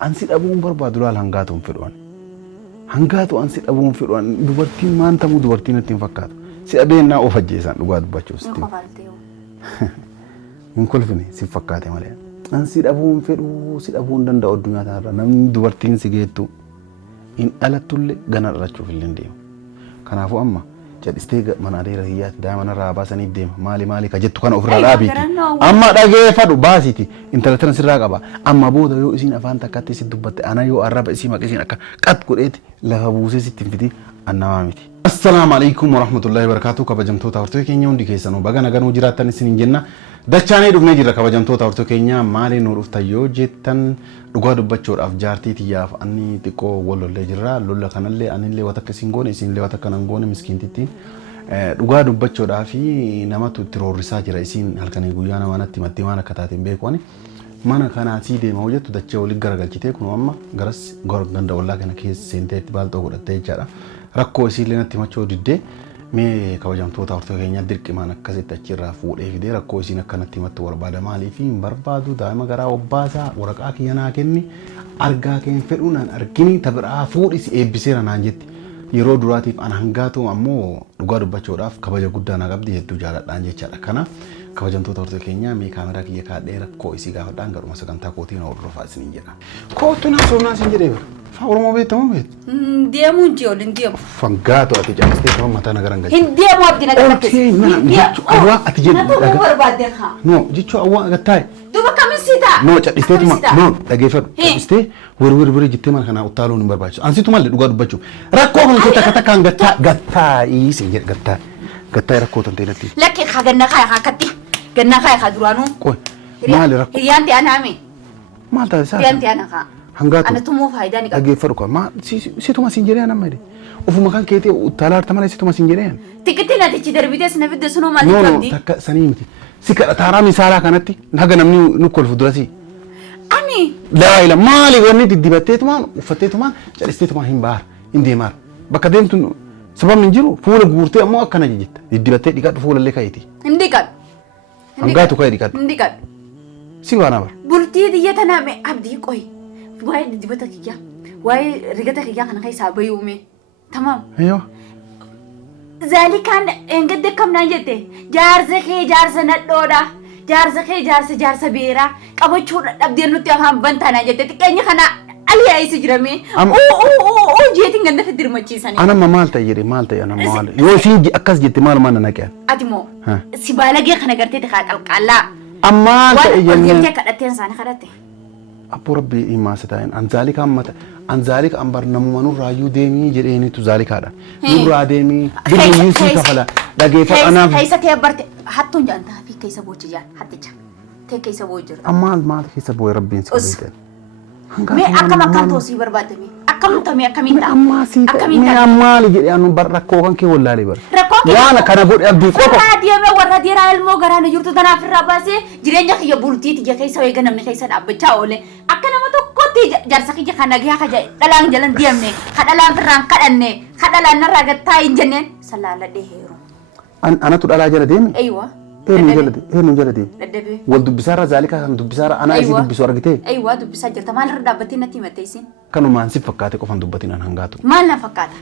Ansi dhabuun barbaadu laal hangaatuun fedhuun. Hangaatu ansi dhabuun fedhuun dubartiin maan ta'uu dubartiin ittiin fakkaatu. Si adeennaa of ajjeesaan dhugaa dubbachuuf sitti. Hin kolfine si fakkaate malee. Ansi dhabuun fedhuu si dhabuun danda'u addunyaa kanarra namni dubartiin si geettu hin dhalattullee gana dhalachuuf illee deema. Kanaafuu amma jedhistee mana adeera hiyyaatti daa'imman irraa baasanii deema maali ka jettu kana ofirraa dhaabiiti. Amma dhageeffadhu baasiiti intala tana sirraa qaba. Amma booda yoo isiin afaan takkatti si dubbatte ana yoo arraba isii maqisiin akka qat godheeti lafa buusee sitti hin fiti annamaa miti. Assalaamu alaykum wa rahmatullahi wa barakatuh kabajamtoota hortoo keenya hundi keessanuu baga naganuu jiraattan isin jenna. Dachaanee dhufnee jirra kabajamtoota hortoo keenya maaliin nu dhufta yoo jettan dhugaa dubbachuudhaaf jaartii tiyyaaf anni xiqqoo wallollee jirra. Lolla kanallee anillee waan akka isin goone isinillee waan akka nan goone miskiintittiin dhugaa dubbachuudhaaf namatu itti roorrisaa jira isin halkanii guyyaa nama natti maddii waan akka taateen beekwani. Mana kanaatii deema hojjettu dachee waliin garagalchitee kun amma garas ganda wallaa kana keessa seenteetti baalxoo godhattee jechaadha. Rakkoo isiillee natti machoo diddee mee kabajamtoota hortoo keenya dirqimaan akkasitti achirraa fuudhee fidee rakkoo isiin akkanatti himatti barbaada maaliif hin barbaadu daa'ima garaa obbaasaa waraqaa kiyya naa kenni argaa keen fedhuu naan argini tabiraa fuudhis eebbiseera naan jetti yeroo duraatiif an hangaatu ammoo dhugaa dubbachuudhaaf kabaja guddaa naa qabdi hedduu jaaladhaan jechaadha. Kanaaf kabajamtoota hortoo keenya mee kaameraa kiyya kaadhee rakkoo isii gaafadhaan garuma sagantaa kootiin hordofaa isiniin jedha. Kootu naa soomnaa isin jedhee bara. Oromoo beekamu beet. Deemuun jiyoolin deemu. Fangaato ati jaallistee ta'uu mataa nagaran galcha. Hin deemu abdii nagaa rakkis. Awwaa ati jedhu. Natu barbaadde haa. No jechuun awwaa gattaa'e. Duuba kamisita. No calistee tuma no dhageeffadhu. Calistee wiri jettee mana kana utaaluun hin barbaachisu. Ansitu malee dhugaa dubbachuu. Rakkoo kan kee takka takkaan gattaa'ii sin jedhe gattaa'e. Gattaa'e rakkoo tan ta'e natti. Lakkee haa gannaa haa akkatti. Gannaa haa duraanuu. Qoy maali rakkoo. Hiriyyaan ta'an haame. Maal ta'e saa? Hiriyyaan ta'an haa. Hangaatu. Ana tumuu faayidaa ni qaba. Dhageeffadhu kan maa situma sin jedhee anamma jedhe. Ofuma kan keetii utaalaa harta malee situma sin jedhee. Tikkitti na tichi darbitee sina fidde sunoo maali qabdi? No takka sanii miti. Si kadhataaraa misaalaa kanatti haga namni nu kolfu durasi. Ani. Daa'ila maali wanni diddibatteetumaan uffatteetumaan callisteetumaan hin baar hin deemaar. Bakka deemtu sababni hin jiru fuula guurtee ammoo akkana jetta. Diddibattee dhiqadhu fuulallee kaayiti. Hin dhiqadhu. Hangaatu kaayii dhiqadhu. Hin dhiqadhu. Si waan abar. Bultii biyya tanaa mee abdii qoy. Waa'ee diddibata kiyyaa waa'ee rigata kiyyaa kana keessaa bayuume tamam. Ayyoo. Zaalikaan engadde kamnaan jette jaarsa kee jaarsa nadhoodha jaarsa kee jaarsa beeraa qabachuu dhabdee nutti afaan bantaanaa jette xiqqeenya kana aliyaa isi jirame jeetiin ganda fiddirmachiisanii. Anamma maal ta'e jedhe maal ta'e anamma maal yoo isin akkas jette maal maana naqee. Ati moo si baalagee kana gartee xiqqaa qalqallaa. Ammaal ta'e jennee. Waan kadhatteen isaanii kadhatte. Abboo rabbi himaa sitaan anzaalika ammata anzaalika ambar namuma raayuu deemii jedheeni tu zaalikaadha. Nurraa deemii birrii si kafala dhageeffadhu anaaf. Keessa tee barte hattuun jaantaa fi keessa boochi jaan hatticha tee keessa boochi jirta. Maal keessa boo'e rabbiin si kabajee. Mee akkam toosii barbaadame akkamiin ta'a. Mee ammaali jedhee anu bar rakkoo kan kee wallaalee bara. Waan kana godhe abdii qofa. Warra deemee warra deeraa ilmoo garaana jirtu tanaaf irraa baasee jireenya kiyya bultiiti ija keessa eega namni keessa dhaabbachaa oole akka nama tokkotti jaarsa kiyya kan nagayaa kaja dhalaan jalan deemne kadhalaan firraan kadhanne kadhalaan narraa gattaa hin jenneen salaaladhee heeru. Anatu dhalaa jala deeme. Eeywa. Eenyu jala deeme. Dadhabee. Wal dubbisaarra zaalika kan dubbisaarra anaa isii dubbisu argitee. Eeywa dubbisaa jirta maalirra dhaabbattee natti himatte isin. Kanumaan si fakkaate qofan dubbatiin an hangaatu. Maal na fakkaata?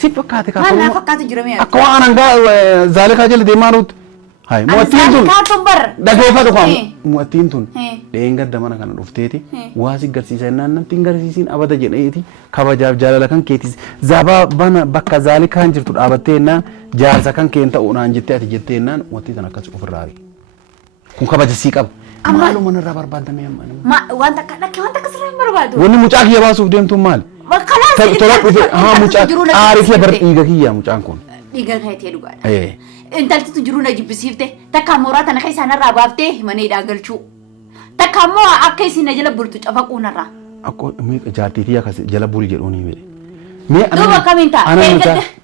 Si fakkaate maal na fakkaatu jirame akka waan hangaa zaalika jala deemaa nuti. Hai mu'attiin tun. Kaatun bar. Dhageeffadhu kan mu'attiin tun. Dheengadda mana kana dhufteeti waa si garsiisa innaan namti hin garsiisiin abada jedheeti kabajaaf jaalala kan keetis Sababaa bakka zaalikaan jirtu dhaabattee innaan jaarsa kan keen ta'uu naan jettee ati jettee innaan wanti tan akkas ofirraa ari. Kun kabaja sii qaba. Maaluma irraa barbaadamee amma. Wanta akkasirraa hin barbaadu. Wanni mucaa kiyya baasuuf deemtuun maali? Tola dhufe haa mucaa aarii kiyya bar dhiiga kiyya mucaan kun. Dhiiga keetee dhugaadha. Intaltitu jiru na jibbisiifte takka mooraa tana keessa narraa baaftee himanii dhaagalchuu. Takka ammoo akka isin na jala bultu cafaquu narraa. Akkoo jaartii fi akkas jala buli jedhuun himee. Duuba kamiin ta'a?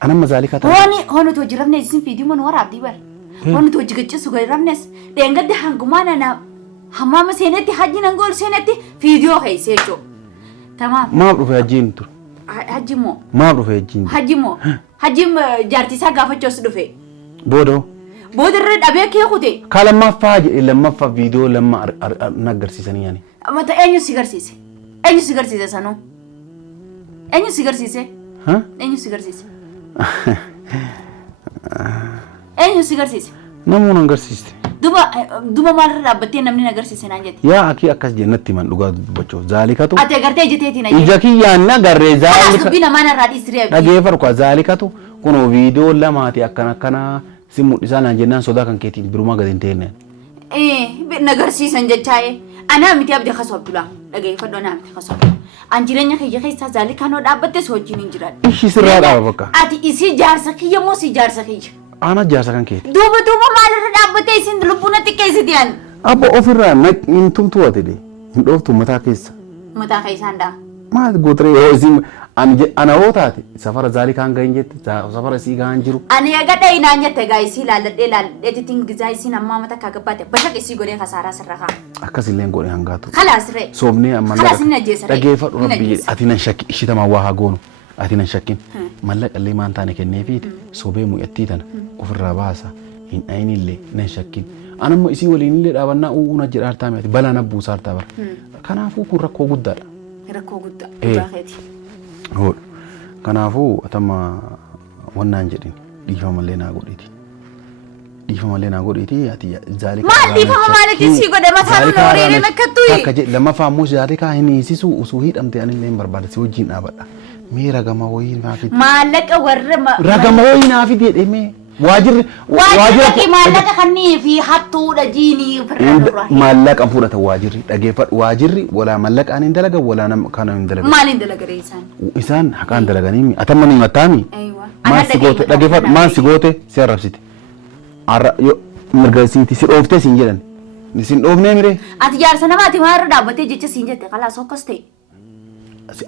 Anamma zaalika ta'a. Hooni tu hojii rafne isin fiidii mana waraabdii bar. Hooni tu hojii gaccisu gadi rafnes dheengadde hangumaa nana hammaama seenetti hajji nangool seenetti fiidiyoo keessee jechuu. Tamaam. Maaf dhufe hajjiin ture? Hajji moo? Maaf dhufe hajjiin? Hajji moo? Hajjiin jaartiisaa gaafachuus dhufe. Boodoo. Boodarra dhabee kee kute. Kalamaffaa jedhe lammaffaa viidiyoo lamma nagarsiisanii yaani. Mata eenyu si garsiise? Eenyu si garsiise sanuu? Eenyu si garsiise? Eenyu si garsiise? Eenyu si garsiise? Namoonni agarsiiste. Duba maalirra dhaabbattee namni na garsiise naan jette? Yaa akii akkas jennatti man dhugaa dubbachuu zaalikatu. Ati agartee jeteetii na jette? Ija kiyyaan agarree Kalaas zaalika. dubbii namaan irraa dhiisiree. Dhageeffadhu kwa zaalikatu kunoo viidiyoo lamaati akkana si mul'isaa naan jennaan sodaa kan keetiin birumaa gadi hin teenne. Na garsiisan jechaa'ee. Anaa miti abdii kasoo Abdulaa. Dhageeffadhu anaa miti kasoo Abdulaa. An jireenya kiyya keessaa zaalikaa noo dhaabbattee si wajjin hin jiraadhu. Ishii sirraa dhaaba bakka. Ati isii jaarsa kiyya moo si jaarsa kiyya? Ana jaarsa kan keeti. Duuba maalirra dhaabbattee isin lubbuu natti keessiti ani? Abbo ofirraa hin tumtuu ati de hin dhooftu mataa keessa. Mataa keessaan daa. Maal gootere yoo isin ana hoo taate safara zaalikaan gahin jette safara isii gahan jiru. Ani agadha inaan jette gaa isii laalladhee titiin gizaa isiin ammaa mata kaa gabbaate bashaq isii godhee kasaaraa sirra kaa. Akkasillee godhee hangaatu. Khalaas ree. Soomnee amma Khalaas inni ajjeesa ree. dhageeffadhu rabbi ati nan shakki ishitamaa waa haa goonu ati nan shakkin mallaqallee maan taane kenneefiiti sobee mu'attii tana ofirraa baasa hin dhayinillee nan shakkin anamma isii waliinillee dhaabannaa uuna jedha hartaa mi'ati balaa nabbuusaa hartaa bara kanaafuu kun rakkoo guddaadha. Rakkoo guddaa guddaa Hoodha. Kanaafuu atamma wannaan jedhin dhiifama mallee naa godhiti. Dhiifama mallee naa godhiti ati zaalikaa. Maal dhiifama maalitti sii godhe mataa loloo horiiree nakkattuyi. Akka jedhe lammaffaa immoo zaalikaa hin hiisisu usuu hidhamte anillee hin barbaada si wajjin dhaabadha. Mee ragama wayii naafiti. Maallaqa warra ragama wayii naafiti jedhee mee waajirri maallaqa kannii fi hattuudha jiinii firra durraa. Maallaqa fudhata waajirri dhageeffadhu waajirri walaa maallaqaan hin dalaga walaa nama kana hin dalaga. Maal hin dalagaree isaan? Isaan haqaan dalaganii atamma ni mataami. Maal si goote dhageeffadhu maal si goote si arrabsiti. Mirgasiiti si dhooftee siin jedhan. Sin dhoofnee miree. Ati jaarsa namaati maarra dhaabbattee jecha siin jette khalaas akkas ta'e.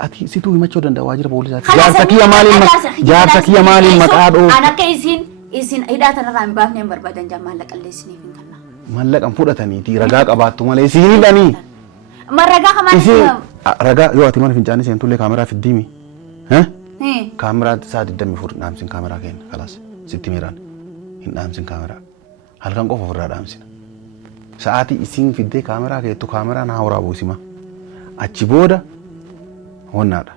Ati situu himachuu danda'a waajjira poolisaati. Jaarsa kiyya maaliin maqaa dhoo. An akka isin hidhaa tanarraa hin baafnee hin barbaadan jaa maallaqallee isiniif hin kenna. Maallaqan fudhataniiti ragaa qabaattu malee isin hidhanii. Ragaa kamaan ragaa yoo ati mana fincaanii seentullee kaameraa fiddiimi. Kaameraa isaa 24 dhaamsin kaameraa kenna khalaas sitti miiraan hin dhaamsin kaameraa halkan qofa ofirraa dhaamsina. Sa'aatii isin fiddee kaameraa keettu kaameraa naa waraabuu sima achi booda wannaadha.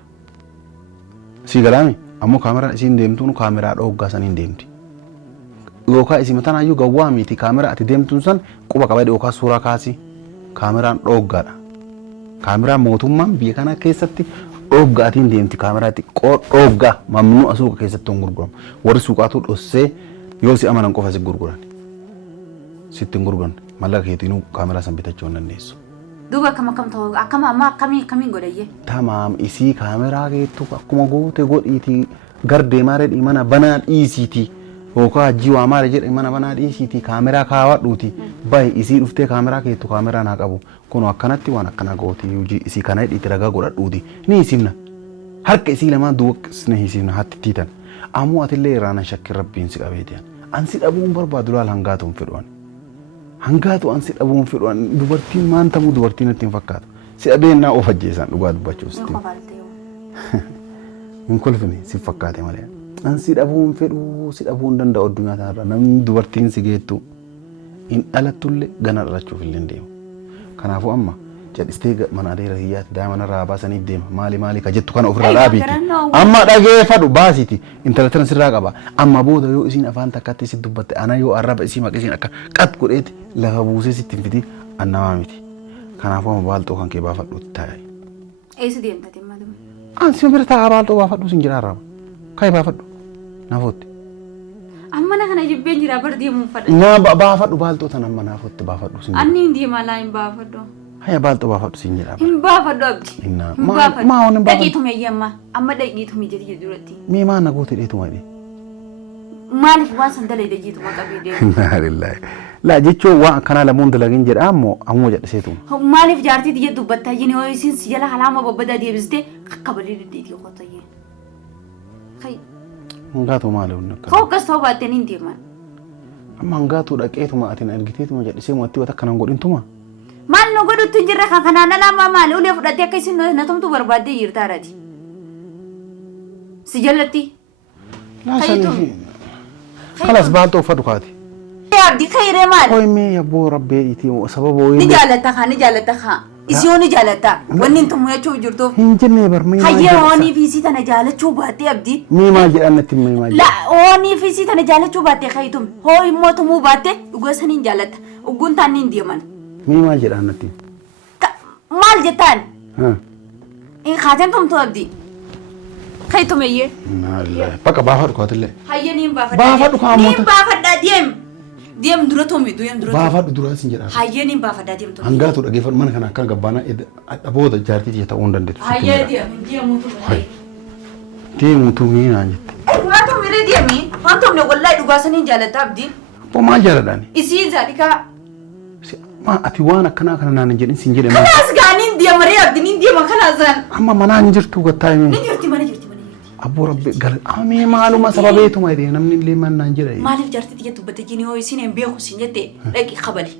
Si galaami ammoo kaameraan isin deemtuun kaameraa dhooggaa saniin deemti. Yookaan isin matanaayyuu gawwaa miti kaameraa ati deemtuun san quba qabadhe yookaan suuraa kaasi kaameraan dhooggaadha. Kaameraan mootummaan biyya kana keessatti dhooggaatiin deemti kaameraa xiqqoo dhooggaa mamnuu suuqa keessatti hin gurguramu. Warri suuqaatu dhossee yoo si amanan qofa si gurguran. Sitti hin gurguran mallaqa keetiin kaameraa san bitachuu hin dandeessu. Duuba akkam ta'u amma akkamiin godhayye? Tamaam isii kaameraa keettu akkuma goote godhiiti gardee maaree mana banaa dhiisiiti yookaan hajjii waa maaree jedhe mana banaa dhiisiiti kaameraa kaawwadhuuti baay'ee isii dhuftee kaameraa keettu kaameraa naa qabu kun akkanatti waan akkana gooti isii kana hidhiitti ragaa godhadhuuti ni hisimna harka isii lamaan duwwaaqsine hisimna hatti tiitan ammoo atillee irraanan shakki rabbiin si qabeetiyan ansi dhabuun barbaadu laal hangaatuun fedhuwan. Hangaatu ansi dhabuun fedhuwan dubartiin maan tamuu dubartiin natti hin fakkaatu. Si dhabeen naa of ajjeesan dhugaa dubbachuus. Hin kolfine si fakkaate malee. Ansi dhabuun fedhuu si dhabuun danda'u addunyaa kanarra namni dubartiin si geettu hin dhalattullee gana dhalachuuf illee deema. Kanaafuu amma jal'istee mana adeera hiyyaatti daa'ima narraa baasanii deema maali ka jettu kana ofirraa dhaabiiti. Amma dhageeffadhu baasiiti intala tana sirraa qaba. Amma booda yoo isiin afaan takkatti si dubbatte ana yoo arraba isii maqisiin akka qat godheeti lafa buusee sitti hin fidi annamaa miti. Kanaafuu amma baalxoo kan kee baafadhuutti taa'e. Eessa deemtate malee? Ansi bira taa'aa baalxoo baafadhu sin jira arraba. Kaayi baafadhu. Naafotti. Amma na kana jibbeen jira bar deemuun fadha. Naa baafadhu baalxoo tan amma naafotti baafadhu sin jira. Anni hin deemaa laa hin baafadhu. Haya baalxoo baafadhu sin jira. Hin baafadhu abdi. Hin baafadhu. Maa waan hin baafadhu. Dhaqiitu meeyyamma amma dhaqiitu mijati duratti. Mee maan na goote dheetu malee. Maaliif waan san dalee dajiitu maqabee deemu? Naarillahi. Laa jechuun waan akkanaa lamuun dalagin jedha ammoo jedhiseetu. Maaliif jaartii tiyya dubbattaa jini yoo isin si jala halaama babbadaa deebistee akka balee diddiitii qotayyee. Hangaatu maali hunna akka. Kau akkas ta'uu baatteen hin deeman. Amma hangaatu dhaqeetuma atiin argiteetuma jedhisee mo'atti wata akkanaan godhintuma. Maal nu godhutti hin jirre kan kanaan alaamaa maali ulee fudhattee akka isin na tumtu barbaaddee jirtaarati. Si jalatti. Kalas baalxoo uffatu kaati. Abdii kayree maali? Koy mee yabboo rabbee itti sababa wayii. Ni jaalatta kaa. isiyooni jaalata wanni intu muyachuu jirtuuf hin jenne bar mee hayyee oonii fi isii tana jaalachuu baattee abdii mee maal jedhan natti mee maal la oonii fi isii tana jaalachuu baattee kayitum hoo immoo tumuu baattee dhugaa saniin jaalata ugguun taan niin deeman mee maal jedhan natti maal jettaan in khaateen tumtu abdii kayitum eeyyee bakka baafaa dhukaatillee hayyee niin baafaa dhukaa moota niin baafadhaa deem dura tumi deem dura baafaa duraa sin jedha hayyee niin baafadhaa deem tumi hangaatu dhageeffadhu mana kana akka gabbaanaa dhaboota jaartii ta'uu hin dandeettu hayyee deemuutu deemuutu mee naan jette waan tumire deemi waan tumne wallahi dhugaa saniin jaalata abdii boo maal jaaladhaani isii zaalikaa ma ati waan akkanaa kana naan hin jedhin sin jedhe kanaas gaaniin deemaree abdii niin deema kanaasan amma manaa hin jirtu gattaa himee ni jirti mana jirti Abboo rabbi gal amee maaluma sababeetuma jedhee namni illee mannaan jedha maaliif jaartii tiyya dubbatte jini hoo isin hin beeku sin jette dhaqi qabali